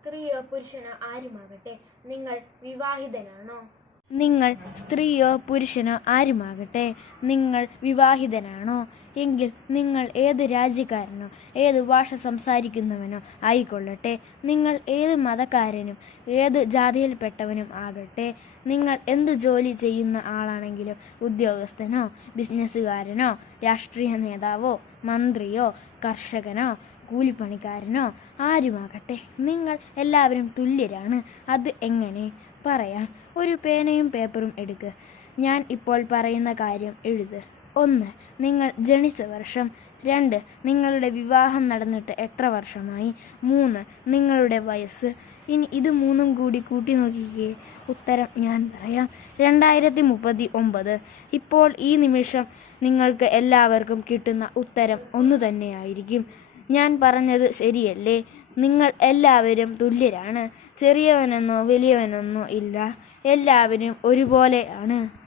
സ്ത്രീയോ പുരുഷനോ ആരുമാകട്ടെ? നിങ്ങൾ വിവാഹിതനാണോ? നിങ്ങൾ സ്ത്രീയോ പുരുഷനോ ആരുമാകട്ടെ? നിങ്ങൾ വിവാഹിതനാണോ? എങ്കിൽ നിങ്ങൾ ഏത് രാജ്യക്കാരനോ ഏത് ഭാഷ സംസാരിക്കുന്നവനോ ആയിക്കൊള്ളട്ടെ. നിങ്ങൾ ഏത് മതക്കാരനും ഏത് ജാതിയിൽപ്പെട്ടവനും ആകട്ടെ. നിങ്ങൾ എന്ത് ജോലി ചെയ്യുന്ന ആളാണെങ്കിലും ഉദ്യോഗസ്ഥനോ ബിസിനസ്സുകാരനോ രാഷ്ട്രീയ നേതാവോ മന്ത്രിയോ കർഷകനോ കൂലിപ്പണിക്കാരനോ ആരുമാകട്ടെ നിങ്ങൾ എല്ലാവരും തുല്യരാണ്. അത് എങ്ങനെ? പറയാം. ഒരു പേനയും പേപ്പറും എടുക്ക്. ഞാൻ ഇപ്പോൾ പറയുന്ന കാര്യം എഴുത്. ഒന്ന് നിങ്ങൾ ജനിച്ച വർഷം. രണ്ട് നിങ്ങളുടെ വിവാഹം നടന്നിട്ട് എത്ര വർഷമായി? മൂന്ന് നിങ്ങളുടെ വയസ്സ്. ഇനി ഇത് മൂന്നും കൂടി കൂട്ടി നോക്കിക്കേ. ഉത്തരം ഞാൻ പറയാം. രണ്ടായിരത്തി മുപ്പത്തി ഒമ്പത് ഇപ്പോൾ ഈ നിമിഷം നിങ്ങൾക്ക് എല്ലാവർക്കും കിട്ടുന്ന ഉത്തരം ഒന്നു തന്നെയായിരിക്കും. ഞാൻ പറഞ്ഞത് ശരിയല്ലേ? നിങ്ങൾ എല്ലാവരും തുല്യരാണ്. ചെറിയവനെന്നോ വലിയവനെന്നോ ഇല്ല. എല്ലാവരും ഒരുപോലെയാണ്.